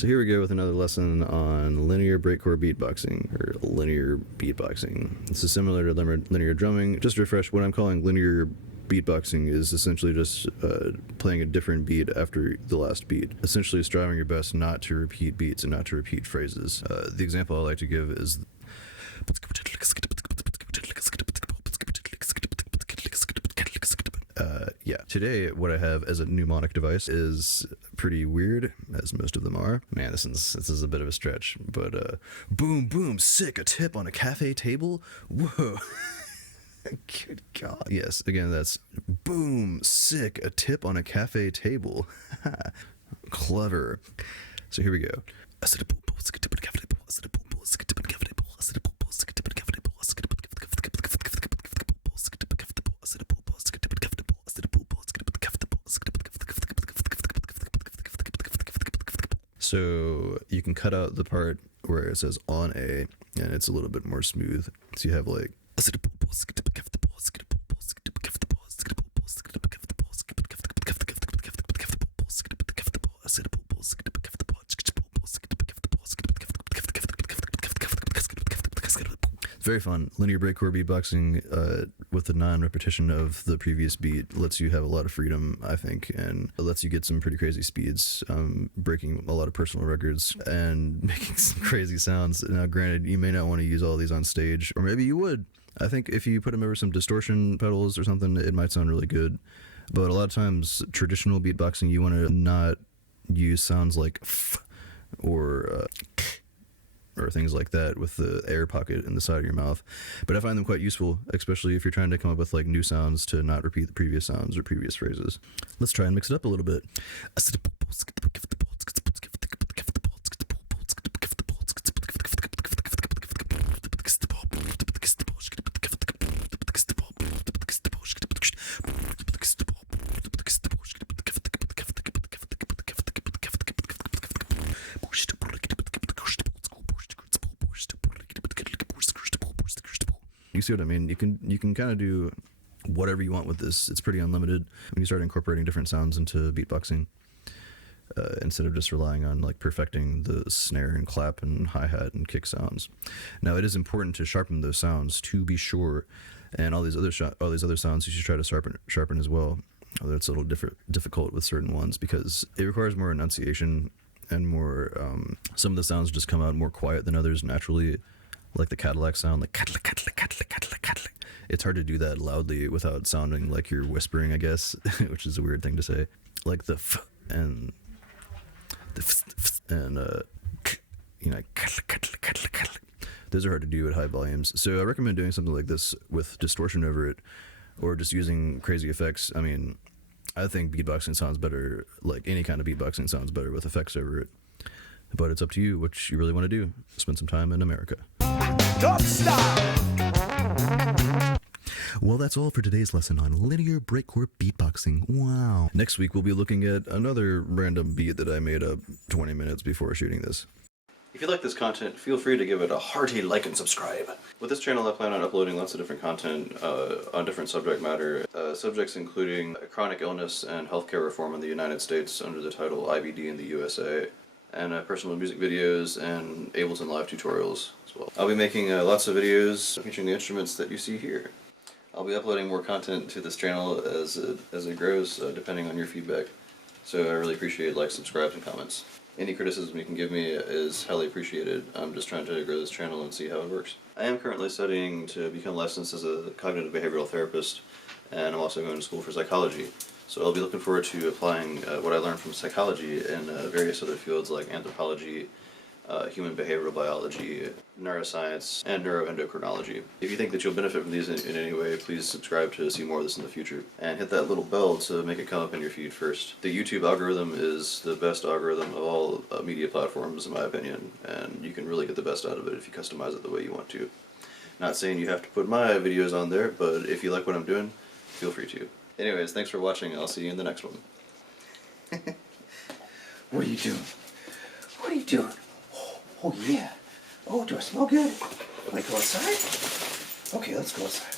So here we go with another lesson on linear breakcore beatboxing, or linear beatboxing. This is similar to linear drumming. Just to refresh, what I'm calling linear beatboxing is essentially just playing a different beat after the last beat. Essentially striving your best not to repeat beats and not to repeat phrases. The example I like to give is... yeah. Today, what I have as a mnemonic device is pretty weird, as most of them are. Man, this is a bit of a stretch, but boom, boom, sick, a tip on a cafe table? Whoa. Good God. Yes, again, that's boom, sick, a tip on a cafe table. Clever. So here we go. So you can cut out the part where it says on A, and it's a little bit more smooth. So you have like... Very fun. Linear breakcore beatboxing with the non-repetition of the previous beat lets you have a lot of freedom, I think, and it lets you get some pretty crazy speeds, breaking a lot of personal records and making some crazy sounds. Now, granted, you may not want to use all these on stage, or maybe you would. I think if you put them over some distortion pedals or something, it might sound really good. But a lot of times, traditional beatboxing, you want to not use sounds like f or things like that with the air pocket in the side of your mouth. But I find them quite useful, especially if you're trying to come up with like new sounds to not repeat the previous sounds or previous phrases. Let's try and mix it up a little bit. You see what I mean? You can kind of do whatever you want with this. It's pretty unlimited when you start incorporating different sounds into beatboxing, instead of just relying on like perfecting the snare and clap and hi-hat and kick sounds. Now, it is important to sharpen those sounds, to be sure, and all these other sounds you should try to sharpen as well. Although it's a little difficult with certain ones because it requires more enunciation and more. Some of the sounds just come out more quiet than others naturally. Like the Cadillac sound, like Cadillac, Cadillac, Cadillac, Cadillac, Cadillac. It's hard to do that loudly without sounding like you're whispering, I guess, which is a weird thing to say. Like the f and the f and you know, Cadillac, Cadillac, Cadillac, Cadillac. Those are hard to do at high volumes. So I recommend doing something like this with distortion over it, or just using crazy effects. I mean, I think beatboxing sounds better, like any kind of beatboxing sounds better with effects over it. But it's up to you what you really want to do. Spend some time in America. Well, that's all for today's lesson on linear breakcore beatboxing. Wow. Next week, we'll be looking at another random beat that I made up 20 minutes before shooting this. If you like this content, feel free to give it a hearty like and subscribe. With this channel, I plan on uploading lots of different content on different subject matter. Subjects including chronic illness and healthcare reform in the United States under the title IBD in the USA. And personal music videos and Ableton Live tutorials as well. I'll be making lots of videos featuring the instruments that you see here. I'll be uploading more content to this channel as it grows, depending on your feedback. So I really appreciate likes, subscribes, and comments. Any criticism you can give me is highly appreciated. I'm just trying to grow this channel and see how it works. I am currently studying to become licensed as a cognitive behavioral therapist, and I'm also going to school for psychology. So I'll be looking forward to applying what I learned from psychology in various other fields like anthropology, human behavioral biology, neuroscience, and neuroendocrinology. If you think that you'll benefit from these in any way, please subscribe to see more of this in the future. And hit that little bell to make it come up in your feed first. The YouTube algorithm is the best algorithm of all media platforms, in my opinion, and you can really get the best out of it if you customize it the way you want to. Not saying you have to put my videos on there, but if you like what I'm doing, feel free to. Anyways, thanks for watching. I'll see you in the next one. What are you doing? What are you doing? Oh yeah. Oh, do I smell good? Can I go outside? Okay, let's go outside.